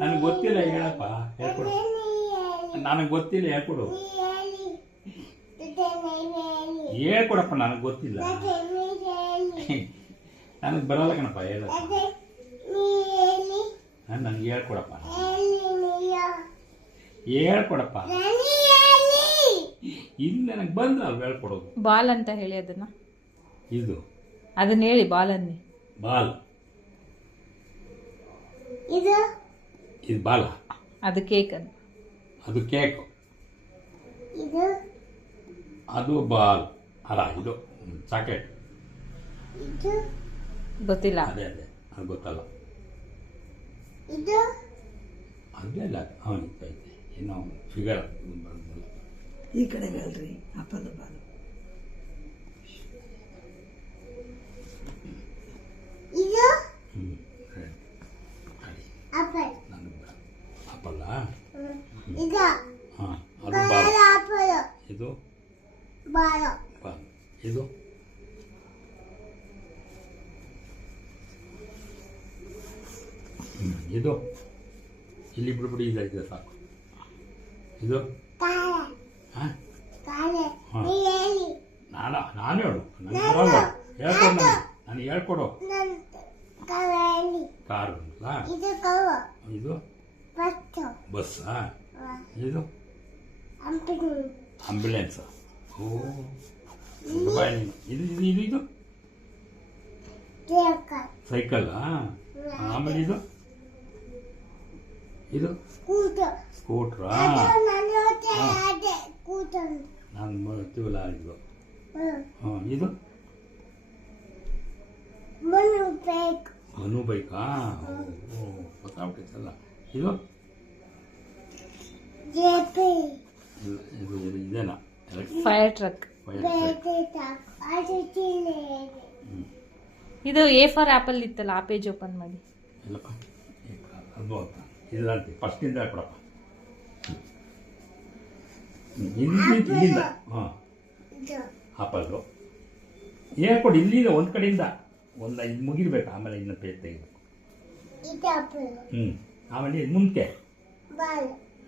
ನನಗೆ ಗೊತ್ತಿಲ್ಲ ಹೇಳಪ್ಪ ಹೇಳ್ಕೊಡು. ನನಗೆ ಗೊತ್ತಿಲ್ಲ ಹೇಳ್ಕೊಡು. ಹೇಳ್ಕೊಡಪ್ಪ ನನಗೆ ಗೊತ್ತಿಲ್ಲ. ನನಗೆ ಬರಲ್ಲ ಕಣಪ್ಪ ಹೇಳ. ನನಗೆ ಹೇಳ್ಕೊಡಪ್ಪ. ಹೇಳ್ಕೊಡಪ್ಪ. ಇಲ್ಲಿ ನನಗೆ ಬಂದ್ರೆ ಅಲ್ಲಿ ಹೇಳ್ಕೊಡೋದು. ಬಾಲ್ ಅಂತ ಹೇಳಿ ಅದನ್ನ. ಇದು ಅದನ್ನ ಹೇಳಿ ಬಾಲ್ ಅನ್ನಿ. ಬಾಲ್. ಇದು ಬಾಲ. ಅದು ಕೇಕ್ ಅನ್ನು. ಅದು ಕೇಕ್. ಅದು ಬಾಲ್ ಅಲ್ಲ, ಇದು ಚಾಕ್ಲೇಟ್. ಗೊತ್ತಿಲ್ಲ. ಅದೇ ಅದು ಗೊತ್ತಲ್ಲ. ಅದೇ ಇಲ್ಲ. ಐತೆ ಏನೋ ಫಿಗರ್. ಈ ಕಡೆ ಹೇಳ್ರಿ ಅಪ್ಪದ ಬಾಲು. ಅಪ್ಪಲ್ಲ. ಹಾಂ ಅದು ಬಾಲ್. ಇದು ಬಾಲ್. ಇದು ಇದು ಇಲ್ಲಿ ಬಿಡ್ಬಿಡಿ. ಇದಾಗಿದೆ ಸಾಕು. ಇದು ಹಾಂ ನಾನು ಹೇಳು. ನನಗೆ ಬರಲ್ಲ. ಹೇಳ್ಕೊಡು. ನನಗೆ ಹೇಳ್ಕೊಡು. ಕಾರು ಇದು ಬಸ್ಸಾ. ಇದು ಆಂಬ್ಯುಲೆನ್ಸ್. ಓ ಇದು ಇದು ಇದು ಇದು ಸೈಕಲ್. ಆಮೇಲೆ ಇದು ಇದು ಸ್ಕೂಟ್ರಾ. ನಾನು ಮಾಡ್ತೀವಲ್ಲ ಇದು. ಹಾಂ ಇದು ಮನು ಬೈಕಾ. ಗೊತ್ತಾಗ್ಬಿಟ್ಟೈತಲ್ಲ. ಇದು ಇದು ಇದೇನಾ ಫೈರ್ ಟ್ರಕ್. ಇದು ಎ ಫಾರ್ ಆಪಲ್ ಇತ್ತಲ್ಲ, ಆ ಪೇಜ್ ಓಪನ್ ಮಾಡಿ. ಇಲ್ಲಪ್ಪ ಅದು ಇಲ್ಲ ಅಂತ ಫಸ್ಟಿಂದ ಕೊಡಪ್ಪ. ಇಲ್ಲಿಂದ ಹಾಂ ಆಪಲ್ಲು ಹೇಳ್ಕೊಡಿ. ಇಲ್ಲಿಂದ ಒಂದು ಕಡೆಯಿಂದ ಒಂದು ಇದು ಮುಗಿರ್ಬೇಕು. ಆಮೇಲೆ ಇನ್ನು ಪೇಜ್ ತೆಗಿಬೇಕು. ಆಮೇಲೆ ಇದು ಮುಂದಕ್ಕೆ.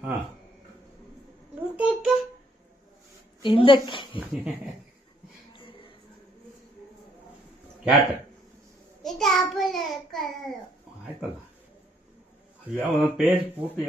ಹಾಂ ಹಿಂದಕ್ಕೆ. ಕ್ಯಾಟ್. ಆಯ್ತಲ್ಲ. ಅದು ಯಾವ ಪೇಜ್ ಪೂರ್ತಿ